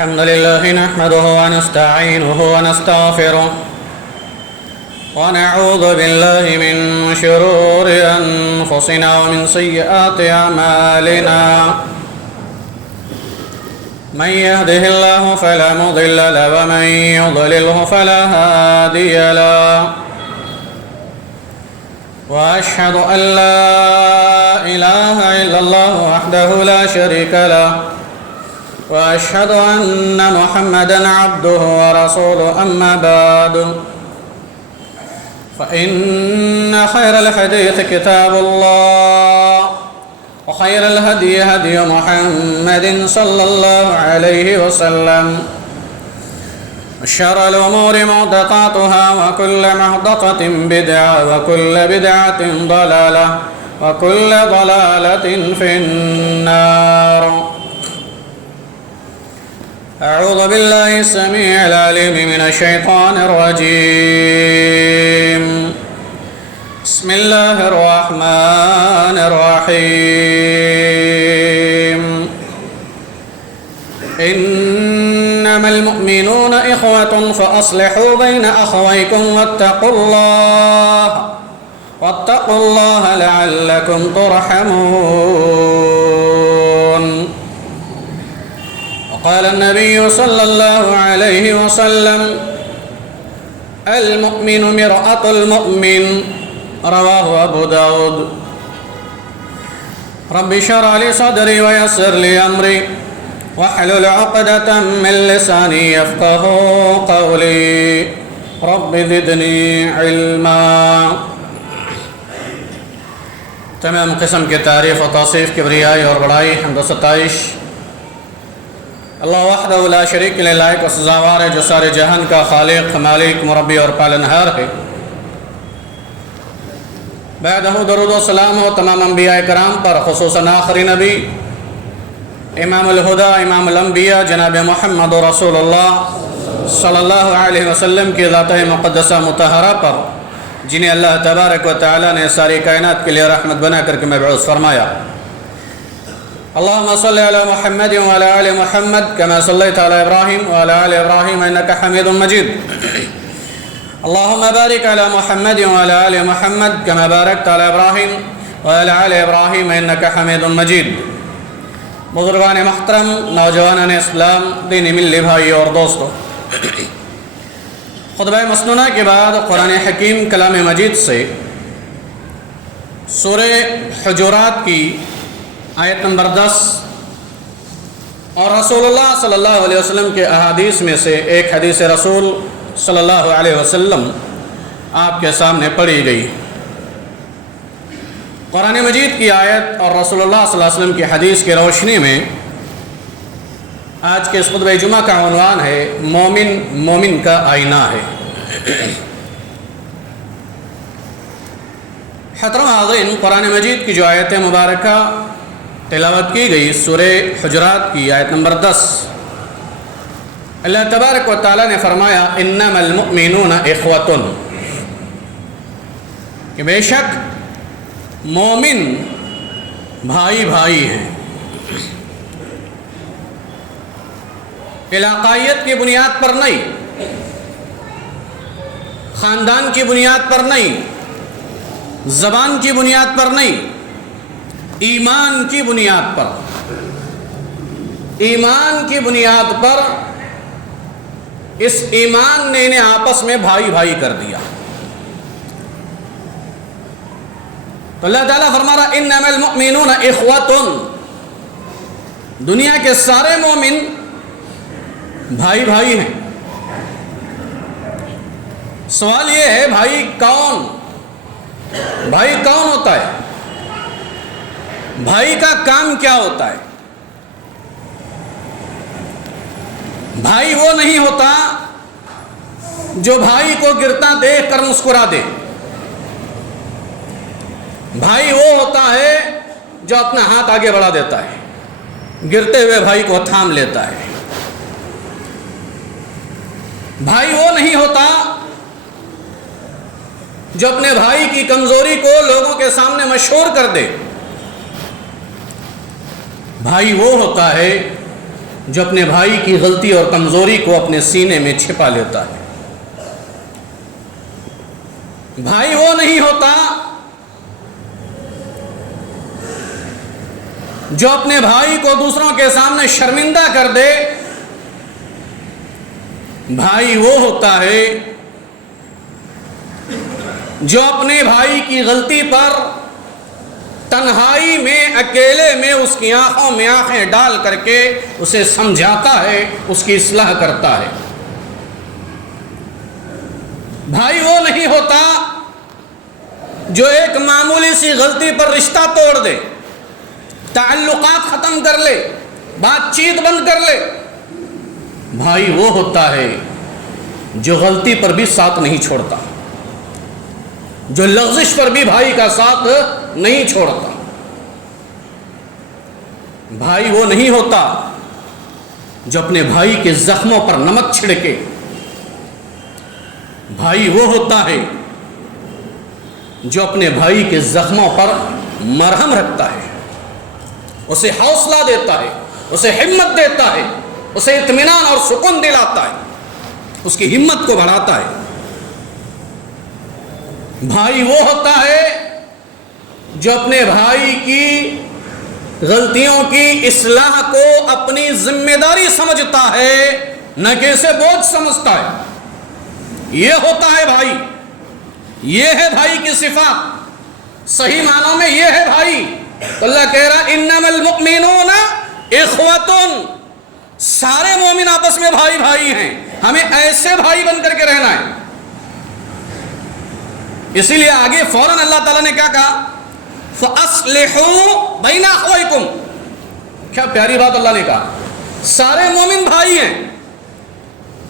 الحمد لله نحمده ونستعينه ونستغفره ونعوذ بالله من شرور أنفسنا ومن سيئات أعمالنا من يهده الله فلا مضل له ومن يضلله فلا هادي له وأشهد أن لا إله إلا الله وحده لا شريك له وأشهد أن محمدًا عبده ورسوله أما بعد فإن خير الحديث كتاب الله وخير الهدي هدي محمد صلى الله عليه وسلم وشر الأمور محدثاتها وكل محدثة بدعة وكل بدعة ضلالة وكل ضلالة في النار. أعوذ بالله السميع العليم من الشيطان الرجيم. بسم الله الرحمن الرحيم. إنما المؤمنون إخوة فأصلحوا بين أخويكم واتقوا الله لعلكم ترحمون. وقال النبي صلى الله عليه وسلم: المؤمن مرآة المؤمن. رواه أبو داود. رب اشرح لي صدري ويسر لي أمري واحلل عقدة من لساني يفقهوا قولي رب زدني علما. تمام قسم کی تعریف و توصیف کبریائی اور بڑائی حمد و ستائش اللہ وحدہ لا شریک کے لائق و سزاوار ہے، جو سارے جہان کا خالق، مالک، مربی اور پالنہار ہے. بعدہ درود و سلام ہو تمام انبیاء کرام پر، خصوصاً آخری نبی امام الہدا، امام الانبیاء جناب محمد رسول اللہ صلی اللہ علیہ وسلم کی ذات مقدسہ مطہرہ پر، جنہیں اللہ تبارک و تعالی نے ساری کائنات کے لیے رحمت بنا کر کے مبعوث فرمایا. اللہم صلی علی محمد وعلی آل محمد کما صلیت علی ابراہیم وعلی آل ابراہیم انکا حمید مجید. اللہم بارک علی محمد وعلی آل محمد کما بارکت علی ابراہیم وعلی آل ابراہیم انکا حمید مجید. بزرگان محترم، نوجوانان اسلام، دینی ملی بھائی اور دوستو، خطبہ مسنونہ کے بعد قرآن حکیم کلام مجید سے سورہ حجرات کی آیت نمبر 10 اور رسول اللہ صلی اللہ علیہ وسلم کے احادیث میں سے ایک حدیث رسول صلی اللہ علیہ وسلم آپ کے سامنے پڑھی گئی. قرآن مجید کی آیت اور رسول اللہ صلی اللہ علیہ وسلم کی حدیث کی روشنی میں آج کے اس خطبہ جمعہ کا عنوان ہے مومن مومن کا آئینہ ہے. محترم حاضرین، قرآن مجید کی جو آیت مبارکہ تلاوت کی گئی سورہ حجرات کی آیت نمبر 10، اللہ تبارک و تعالی نے فرمایا انما المؤمنون اخوۃ، کہ بے شک مومن بھائی بھائی ہیں. علاقائیت کی بنیاد پر نہیں، خاندان کی بنیاد پر نہیں، زبان کی بنیاد پر نہیں، ایمان کی بنیاد پر. ایمان کی بنیاد پر اس ایمان نے انہیں آپس میں بھائی بھائی کر دیا. تو اللہ تعالیٰ فرما رہا انما المؤمنون اخوۃ، دنیا کے سارے مومن بھائی بھائی ہیں. سوال یہ ہے بھائی کون ہوتا ہے؟ بھائی کا کام کیا ہوتا ہے؟ بھائی وہ نہیں ہوتا جو بھائی کو گرتا دیکھ کر مسکرا دے. بھائی وہ ہوتا ہے جو اپنا ہاتھ آگے بڑھا دیتا ہے، گرتے ہوئے بھائی کو تھام لیتا ہے. بھائی وہ نہیں ہوتا جو اپنے بھائی کی کمزوری کو لوگوں کے سامنے مشہور کر دے. بھائی وہ ہوتا ہے جو اپنے بھائی کی غلطی اور کمزوری کو اپنے سینے میں چھپا لیتا ہے۔ بھائی وہ نہیں ہوتا جو اپنے بھائی کو دوسروں کے سامنے شرمندہ کر دے۔ بھائی وہ ہوتا ہے جو اپنے بھائی کی غلطی پر تنہائی میں اکیلے میں اس کی آنکھوں میں آنکھیں ڈال کر کے اسے سمجھاتا ہے، اس کی اصلاح کرتا ہے۔ بھائی وہ نہیں ہوتا جو ایک معمولی سی غلطی پر رشتہ توڑ دے، تعلقات ختم کر لے، بات چیت بند کر لے۔ بھائی وہ ہوتا ہے جو غلطی پر بھی ساتھ نہیں چھوڑتا، جو لغزش پر بھی بھائی کا ساتھ نہیں چھوڑتا۔ بھائی وہ نہیں ہوتا جو اپنے بھائی کے زخموں پر نمک چھڑکے۔ بھائی وہ ہوتا ہے جو اپنے بھائی کے زخموں پر مرہم رکھتا ہے، اسے حوصلہ دیتا ہے، اسے ہمت دیتا ہے، اسے اطمینان اور سکون دلاتا ہے، اس کی ہمت کو بڑھاتا ہے۔ بھائی وہ ہوتا ہے جو اپنے بھائی کی غلطیوں کی اصلاح کو اپنی ذمہ داری سمجھتا ہے، نہ کہ اسے بوجھ سمجھتا ہے۔ یہ ہوتا ہے بھائی، یہ ہے بھائی کی صفات، صحیح معنوں میں یہ ہے بھائی۔ اللہ کہہ رہا انما المؤمنون اخوۃ، سارے مومن آپس میں بھائی بھائی ہیں، ہمیں ایسے بھائی بن کر کے رہنا ہے۔ اسی لیے آگے فوراً اللہ تعالیٰ نے کیا کہا؟ فَأَصْلِحُوا بَيْنَ أَخْوَيْكُمْ، کیا پیاری بات اللہ نے کہا، سارے مومن بھائی ہیں،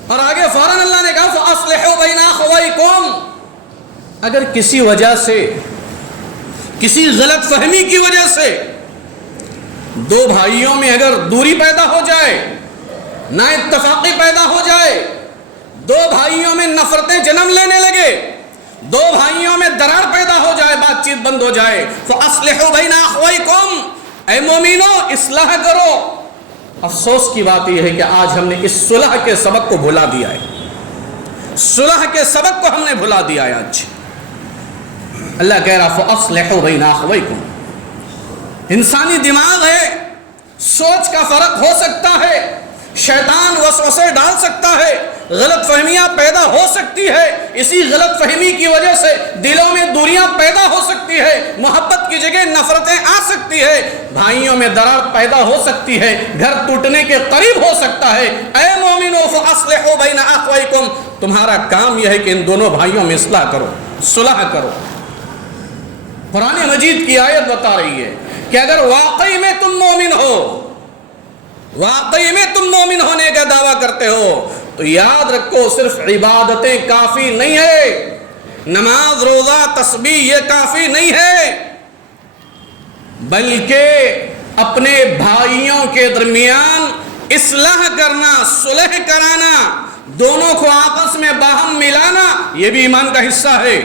اور آگے فوراً اللہ نے کہا فَأَصْلِحُوا بَيْنَ أَخْوَيْكُمْ۔ اگر کسی وجہ سے، کسی غلط فہمی کی وجہ سے دو بھائیوں میں اگر دوری پیدا ہو جائے، نا اتفاقی پیدا ہو جائے، دو بھائیوں میں نفرتیں جنم لینے لگے، دو بھائیوں میں درار پیدا ہو جائے، بات چیت بند ہو جائے، فَأَصْلِحُوا بَيْنَ أَخْوَيْكُمْ، اے مومنو اصلاح کرو۔ افسوس کی بات یہ ہے کہ آج ہم نے اس صلح کے سبق کو بھلا دیا ہے، صلح کے سبق کو ہم نے بھلا دیا ہے آج۔ اللہ کہہ رہا فَأَصْلِحُوا بَيْنَ أَخْوَيْكُمْ۔ انسانی دماغ ہے، سوچ کا فرق ہو سکتا ہے، شیطان وسوسے ڈال سکتا ہے، غلط فہمیاں پیدا ہو سکتی ہے، اسی غلط فہمی کی وجہ سے دلوں میں دوریاں پیدا ہو سکتی ہے، محبت کی جگہ نفرتیں آ سکتی ہے، بھائیوں میں درار پیدا ہو سکتی ہے، گھر ٹوٹنے کے قریب ہو سکتا ہے۔ اے مومنو فَأَصْلِحُوا بَيْنَ أَخْوَيْكُمْ، تمہارا کام یہ ہے کہ ان دونوں بھائیوں میں اصلاح کرو، صلح کرو۔ قرآن مجید کی آیت بتا رہی ہے کہ اگر واقعی میں تم مومن ہو، واقعی میں تم مومن ہونے کا دعویٰ کرتے ہو، تو یاد رکھو صرف عبادتیں کافی نہیں ہے، نماز روزہ تسبیح یہ کافی نہیں ہے، بلکہ اپنے بھائیوں کے درمیان اصلاح کرنا، صلح کرانا، دونوں کو آپس میں باہم ملانا، یہ بھی ایمان کا حصہ ہے،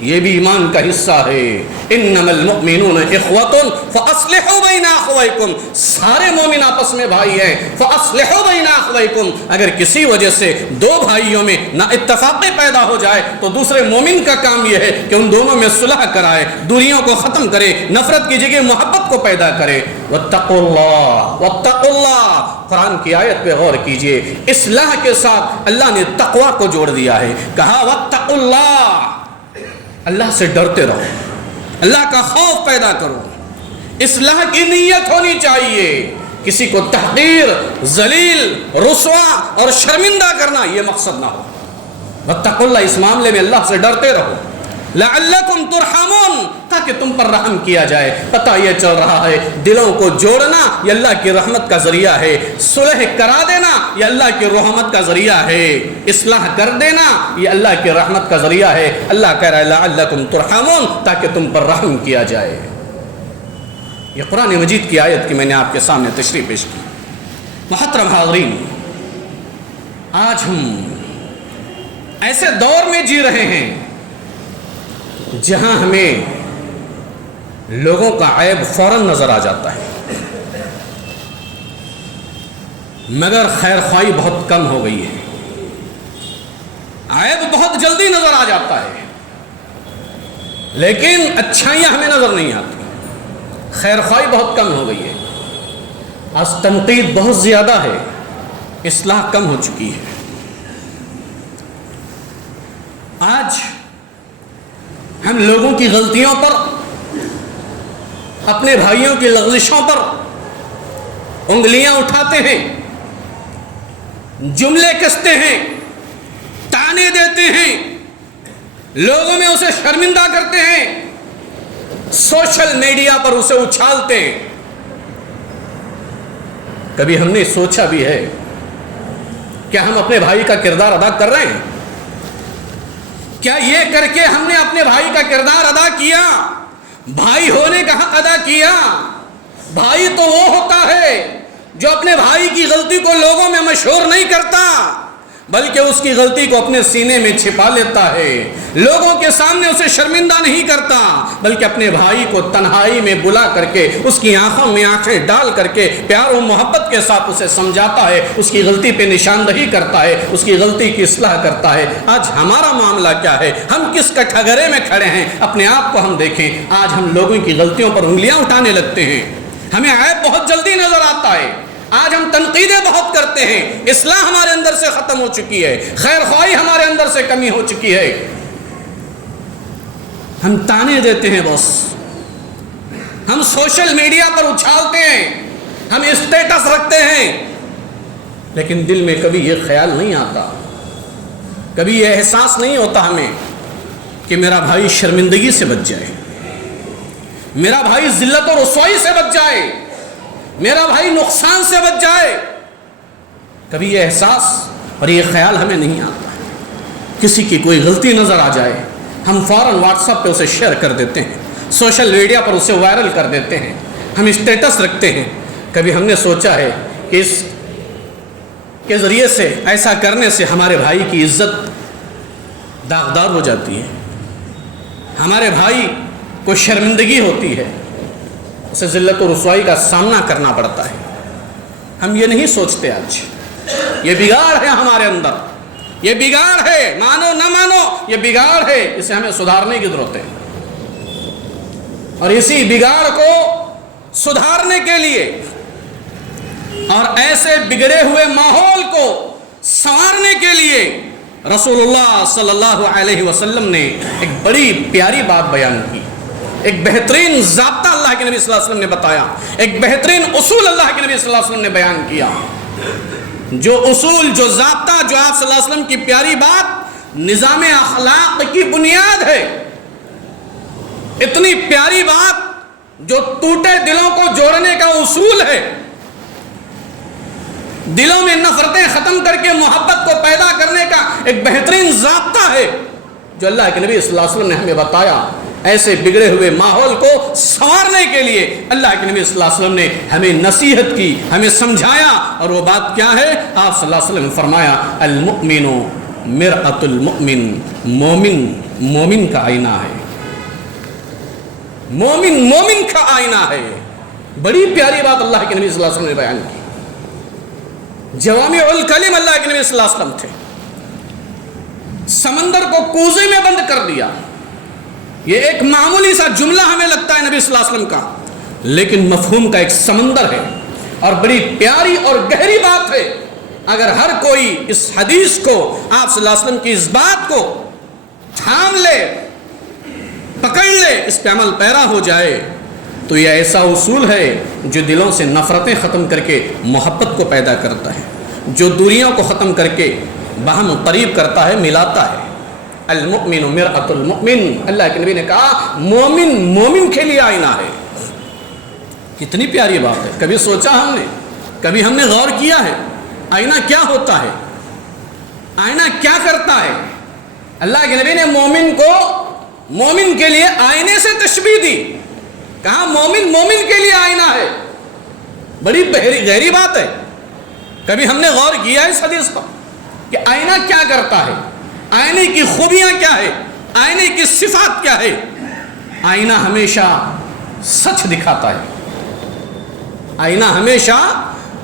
یہ بھی ایمان کا حصہ ہے۔ انما المؤمنون اخوۃ فاصلحوا بین اخویکم، سارے مومن آپس میں بھائی ہیں، فاصلحوا بین اخویکم۔ اگر کسی وجہ سے دو بھائیوں میں نہ اتفاقی پیدا ہو جائے تو دوسرے مومن کا کام یہ ہے کہ ان دونوں میں صلح کرائے، دوریوں کو ختم کرے، نفرت کی جگہ محبت کو پیدا کرے۔ واتقوا اللہ، واتقوا اللہ، قرآن کی آیت پہ غور کیجئے، اصلاح کے ساتھ اللہ نے تقوی کو جوڑ دیا ہے، کہا واتقوا اللہ، اللہ سے ڈرتے رہو، اللہ کا خوف پیدا کرو، اصلاح کی نیت ہونی چاہیے، کسی کو تحقیر، ذلیل، رسوا اور شرمندہ کرنا یہ مقصد نہ ہو۔ واتقوا اللہ، اس معاملے میں اللہ سے ڈرتے رہو، لعلکم ترحمون، تاکہ تم پر رحم کیا جائے۔ پتہ یہ چل رہا ہے دلوں کو جوڑنا یہ اللہ کی رحمت کا ذریعہ ہے، صلح کرا دینا یہ اللہ کی رحمت کا ذریعہ ہے، اصلاح کر دینا یہ اللہ کی رحمت کا ذریعہ ہے۔ اللہ کہہ رہا ہے لعلکم ترحمون، تاکہ تم پر رحم کیا جائے۔ یہ قرآن مجید کی آیت کی میں نے آپ کے سامنے تشریح پیش کی۔ محترم حاضرین، آج ہم ایسے دور میں جی رہے ہیں جہاں ہمیں لوگوں کا عیب فوراً نظر آ جاتا ہے، مگر خیر خواہی بہت کم ہو گئی ہے، عیب بہت جلدی نظر آ جاتا ہے، لیکن اچھائیاں ہمیں نظر نہیں آتی، خیر خواہی بہت کم ہو گئی ہے، آج تنقید بہت زیادہ ہے، اصلاح کم ہو چکی ہے۔ آج ہم لوگوں کی غلطیوں پر، اپنے بھائیوں کی لغزشوں پر انگلیاں اٹھاتے ہیں، جملے کستے ہیں، تانے دیتے ہیں، لوگوں میں اسے شرمندہ کرتے ہیں، سوشل میڈیا پر اسے اچھالتے ہیں۔ کبھی ہم نے سوچا بھی ہے کیا ہم اپنے بھائی کا کردار ادا کر رہے ہیں؟ کیا یہ کر کے ہم نے اپنے بھائی کا کردار ادا کیا، بھائی ہونے کا حق ادا کیا؟ بھائی تو وہ ہوتا ہے جو اپنے بھائی کی غلطی کو لوگوں میں مشہور نہیں کرتا، بلکہ اس کی غلطی کو اپنے سینے میں چھپا لیتا ہے، لوگوں کے سامنے اسے شرمندہ نہیں کرتا، بلکہ اپنے بھائی کو تنہائی میں بلا کر کے اس کی آنکھوں میں آنکھیں ڈال کر کے پیار و محبت کے ساتھ اسے سمجھاتا ہے، اس کی غلطی پہ نشاندہی کرتا ہے، اس کی غلطی کی اصلاح کرتا ہے۔ آج ہمارا معاملہ کیا ہے؟ ہم کس کٹھگرے میں کھڑے ہیں؟ اپنے آپ کو ہم دیکھیں۔ آج ہم لوگوں کی غلطیوں پر انگلیاں اٹھانے لگتے ہیں، ہمیں عیب بہت جلدی نظر آتا ہے، آج ہم تنقیدیں بہت کرتے ہیں، اصلاح ہمارے اندر سے ختم ہو چکی ہے، خیر خواہی ہمارے اندر سے کمی ہو چکی ہے، ہم تانے دیتے ہیں، بس ہم سوشل میڈیا پر اچھالتے ہیں، ہم اسٹیٹس رکھتے ہیں، لیکن دل میں کبھی یہ خیال نہیں آتا، کبھی یہ احساس نہیں ہوتا ہمیں کہ میرا بھائی شرمندگی سے بچ جائے، میرا بھائی ذلت و رسوائی سے بچ جائے، میرا بھائی نقصان سے بچ جائے۔ کبھی یہ احساس اور یہ خیال ہمیں نہیں آتا۔ کسی کی کوئی غلطی نظر آ جائے، ہم فوراً واٹس ایپ پہ اسے شیئر کر دیتے ہیں، سوشل میڈیا پر اسے وائرل کر دیتے ہیں، ہم اسٹیٹس رکھتے ہیں۔ کبھی ہم نے سوچا ہے کہ اس کے ذریعے سے، ایسا کرنے سے ہمارے بھائی کی عزت داغدار ہو جاتی ہے، ہمارے بھائی کو شرمندگی ہوتی ہے، اسے ذلت و رسوائی کا سامنا کرنا پڑتا ہے۔ ہم یہ نہیں سوچتے۔ آج یہ بگاڑ ہے ہمارے اندر، یہ بگاڑ ہے، مانو نہ مانو یہ بگاڑ ہے، اسے ہمیں سدھارنے کی ضرورت ہے، اور اسی بگاڑ کو سدھارنے کے لیے اور ایسے بگڑے ہوئے ماحول کو سنوارنے کے لیے رسول اللہ صلی اللہ علیہ وسلم نے ایک بڑی پیاری بات بیان کی، ایک بہترین ضابطہ اللہ کے نبی صلی اللہ علیہ وسلم نے بتایا، ایک بہترین اصول اللہ کے نبی صلی اللہ علیہ وسلم نے بیان کیا۔ جو اصول، جو ضابطہ، جو آپ صلی اللہ علیہ وسلم کی پیاری بات نظام اخلاق کی بنیاد ہے، اتنی پیاری بات جو ٹوٹے دلوں کو جوڑنے کا اصول ہے، دلوں میں نفرتیں ختم کر کے محبت کو پیدا کرنے کا ایک بہترین ضابطہ ہے، جو اللہ کے نبی صلی اللہ علیہ وسلم نے ہمیں بتایا۔ ایسے بگڑے ہوئے ماحول کو سنوارنے کے لیے اللہ کے نبی صلی اللہ علیہ وسلم نے ہمیں نصیحت کی، ہمیں سمجھایا، اور وہ بات کیا ہے؟ آپ صلی اللہ علیہ وسلم نے فرمایا المؤمن مرآۃ المؤمن، مومن مومن کا آئینہ ہے، مومن مومن کا آئینہ ہے۔ بڑی پیاری بات اللہ کے نبی صلی اللہ علیہ وسلم نے بیان کی، جوامع الکلم اللہ کے نبی صلی اللہ علیہ وسلم تھے، سمندر کو کوزے میں بند کر دیا۔ یہ ایک معمولی سا جملہ ہمیں لگتا ہے نبی صلی اللہ علیہ وسلم کا، لیکن مفہوم کا ایک سمندر ہے اور بڑی پیاری اور گہری بات ہے۔ اگر ہر کوئی اس حدیث کو، آپ صلی اللہ علیہ وسلم کی اس بات کو تھام لے، پکڑ لے، اس پہ عمل پیرا ہو جائے، تو یہ ایسا اصول ہے جو دلوں سے نفرتیں ختم کر کے محبت کو پیدا کرتا ہے، جو دوریوں کو ختم کر کے باہم قریب کرتا ہے، ملاتا ہے۔ المؤمن مرآۃ المؤمن، اللہ کے نبی نے کہا مومن مومن کے لیے آئینہ ہے۔ کتنی پیاری بات ہے، کبھی سوچا ہم نے، کبھی ہم نے غور کیا ہے آئینہ کیا ہوتا ہے، آئینہ کیا کرتا ہے؟ اللہ کے نبی نے مومن کو مومن کے لیے آئینے سے تشبیہ دی، کہا مومن مومن کے لیے آئینہ ہے۔ بڑی گہری بات ہے، کبھی ہم نے غور کیا اس حدیث پر کہ آئینہ کیا کرتا ہے، آئینے کی خوبیاں کیا ہے، آئینے کی صفات کیا ہے؟ آئینہ ہمیشہ سچ دکھاتا ہے، آئینہ ہمیشہ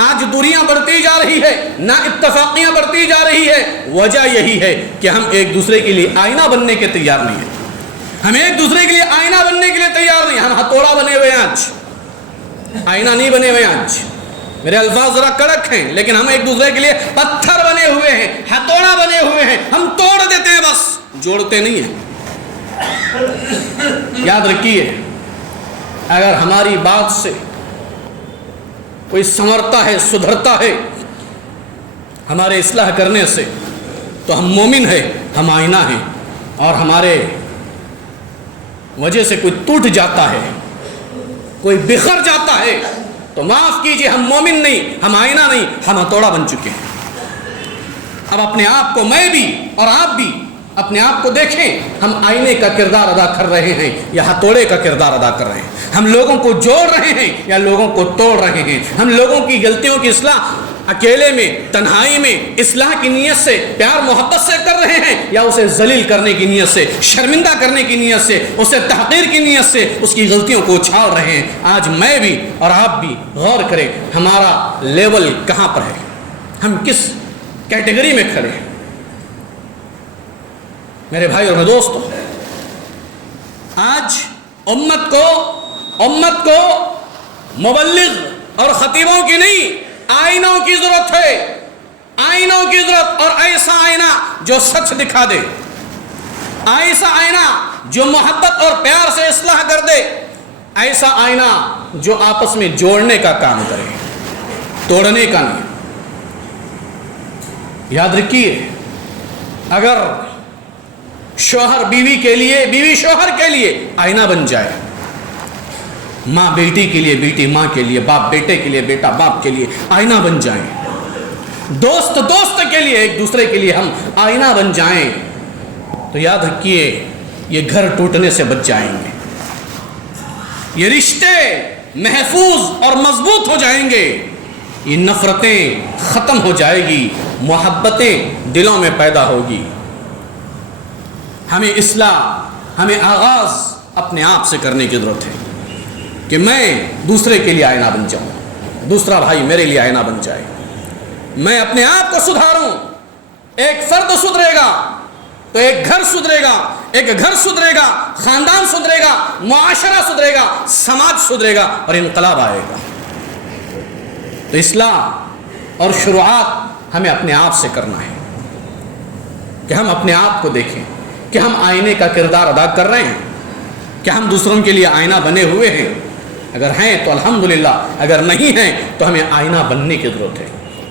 آج دوریاں بڑھتی جا رہی ہے، نا اتفاقیاں بڑھتی جا رہی ہے، وجہ یہی ہے کہ ہم ایک دوسرے کے لیے آئینہ بننے کے تیار نہیں ہیں۔ ہم ایک دوسرے کے لیے آئینہ بننے کے لیے تیار نہیں، ہم ہتھوڑا بنے ہوئے ہیں، آج آئینہ نہیں بنے ہوئے ہیں۔ آج میرے الفاظ ذرا کڑک ہیں، لیکن ہم ایک دوسرے کے لیے پتھر بنے ہوئے ہیں، ہتھوڑا بنے ہوئے ہیں، ہم توڑ دیتے ہیں بس، جوڑتے نہیں ہیں۔ یاد رکھیے، اگر ہماری بات سے کوئی سنورتا ہے، سدھرتا ہے ہمارے اصلاح کرنے سے، تو ہم مومن ہیں، ہم آئینہ ہیں، اور ہمارے وجہ سے کوئی ٹوٹ جاتا ہے، کوئی بکھر جاتا ہے، تو معاف کیجئے، ہم مومن نہیں، ہم آئینہ نہیں، ہم ہتھوڑا بن چکے ہیں۔ اب اپنے آپ کو، میں بھی اور آپ بھی اپنے آپ کو دیکھیں، ہم آئینے کا کردار ادا کر رہے ہیں یا ہتھوڑے کا کردار ادا کر رہے ہیں؟ ہم لوگوں کو جوڑ رہے ہیں یا لوگوں کو توڑ رہے ہیں؟ ہم لوگوں کی غلطیوں کی اصلاح اکیلے میں، تنہائی میں، اصلاح کی نیت سے، پیار محبت سے کر رہے ہیں، یا اسے ذلیل کرنے کی نیت سے، شرمندہ کرنے کی نیت سے، اسے تحقیر کی نیت سے اس کی غلطیوں کو اچھال رہے ہیں؟ آج میں بھی اور آپ بھی غور کریں، ہمارا لیول کہاں پر ہے، ہم کس کیٹیگری میں کھڑے ہیں؟ میرے بھائی اور دوستو، آج امت کو مبلغ اور خطیبوں کی نہیں، آئینوں کی ضرورت ہے، آئینوں کی ضرورت، اور ایسا آئینہ جو سچ دکھا دے، ایسا آئینہ جو محبت اور پیار سے اصلاح کر دے، ایسا آئینہ جو آپس میں جوڑنے کا کام کرے، توڑنے کا نہیں۔ یاد رکھیے، اگر شوہر بیوی کے لیے، بیوی شوہر کے لیے آئینہ بن جائے، ماں بیٹی کے لیے، بیٹی ماں کے لیے، باپ بیٹے کے لیے، بیٹا باپ کے لیے آئینہ بن جائیں، دوست کے لیے، ایک دوسرے کے لیے ہم آئینہ بن جائیں، تو یاد رکھیے، یہ گھر ٹوٹنے سے بچ جائیں گے، یہ رشتے محفوظ اور مضبوط ہو جائیں گے، یہ نفرتیں ختم ہو جائے گی، محبتیں دلوں میں پیدا ہوگی۔ ہمیں اصلاح، ہمیں آغاز اپنے آپ سے کرنے کی ضرورت ہے کہ میں دوسرے کے لیے آئینہ بن جاؤں، دوسرا بھائی میرے لیے آئینہ بن جائے، میں اپنے آپ کو سدھاروں۔ ایک فرد سدھرے گا تو ایک گھر سدھرے گا، ایک گھر سدھرے گا، خاندان سدھرے گا، معاشرہ سدھرے گا، سماج سدھرے گا، اور انقلاب آئے گا۔ تو اصلاح اور شروعات ہمیں اپنے آپ سے کرنا ہے کہ ہم اپنے آپ کو دیکھیں کہ ہم آئینے کا کردار ادا کر رہے ہیں، کہ ہم دوسروں کے لیے آئینہ بنے ہوئے ہیں۔ اگر ہیں تو الحمدللہ، اگر نہیں ہیں تو ہمیں آئینہ بننے کی ضرورت ہے،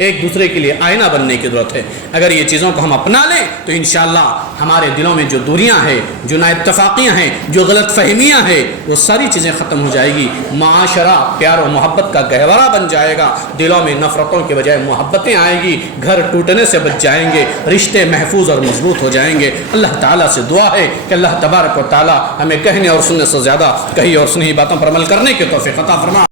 ایک دوسرے کے لیے آئینہ بننے کی ضرورت ہے۔ اگر یہ چیزوں کو ہم اپنا لیں تو انشاءاللہ ہمارے دلوں میں جو دوریاں ہیں، جو نا اتفاقیاں ہیں، جو غلط فہمیاں ہیں، وہ ساری چیزیں ختم ہو جائے گی، معاشرہ پیار و محبت کا گہوارہ بن جائے گا، دلوں میں نفرتوں کے بجائے محبتیں آئیں گی، گھر ٹوٹنے سے بچ جائیں گے، رشتے محفوظ اور مضبوط ہو جائیں گے۔ اللہ تعالیٰ سے دعا ہے کہ اللہ تبارک و تعالیٰ ہمیں کہنے اور سننے سے زیادہ کہی اور سنی باتوں پر عمل کرنے کی توفیق عطا فرما۔